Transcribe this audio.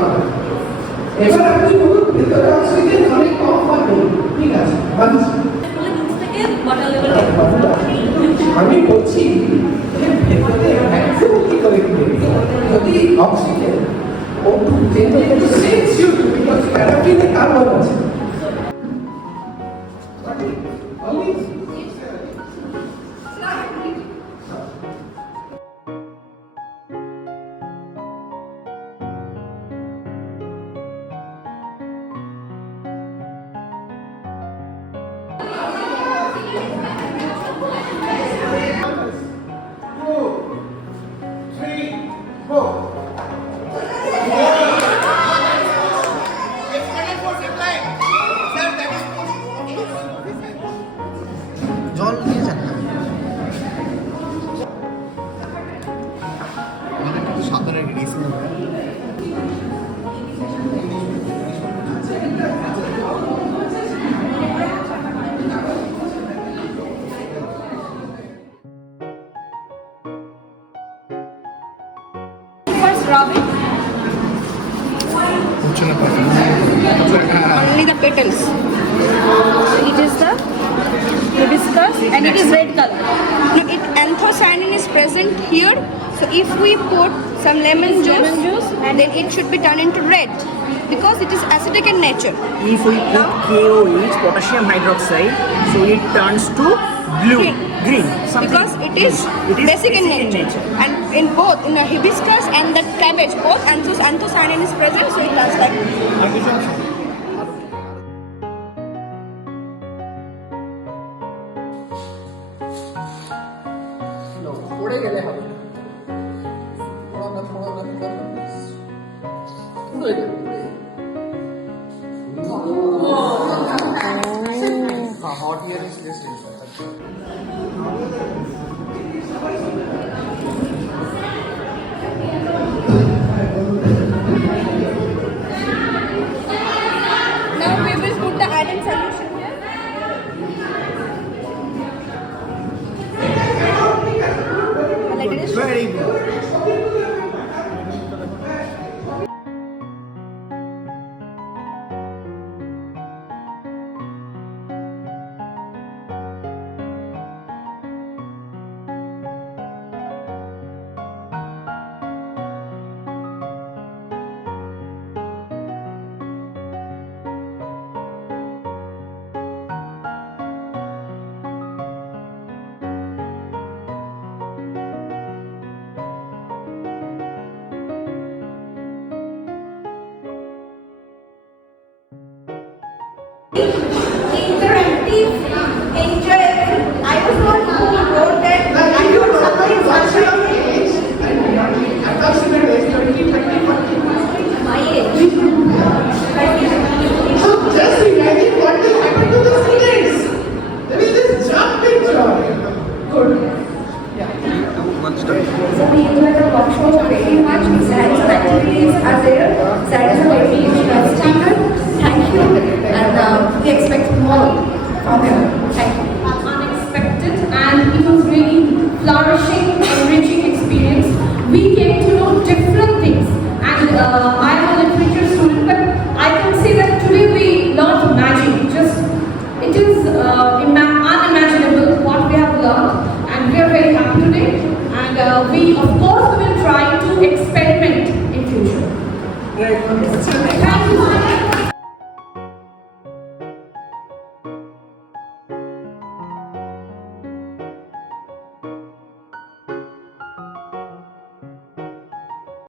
পাবেন। এবার আপনি বলুন ভেতরে অক্সিজেন অনেক কম পাবেন, ঠিক আছে মানছি। আমি বলছি যে ভেতরে ভ্যাকুয়াম কি করে যদি অক্সিজেন ও টু চেঞ্জ ইউ বিকজ প্যারাফিনে কার্বন আছে। জল দিয়েছেন সাঁতারের racing Robin. Only the petals. It is the hibiscus and it is red color. Now anthocyanin is present here. So if we put some lemon juice and then it should be turned into red because it is acidic in nature. If we put KOH, potassium hydroxide, so it turns to blue, green. Because it is basic in nature. And in both, in the hibiscus and the cabbage, both anthocyanin is present, so it does like. পড়ে গেলে হবে hot air is this Now we will put the iodine solution here. Let it is very good.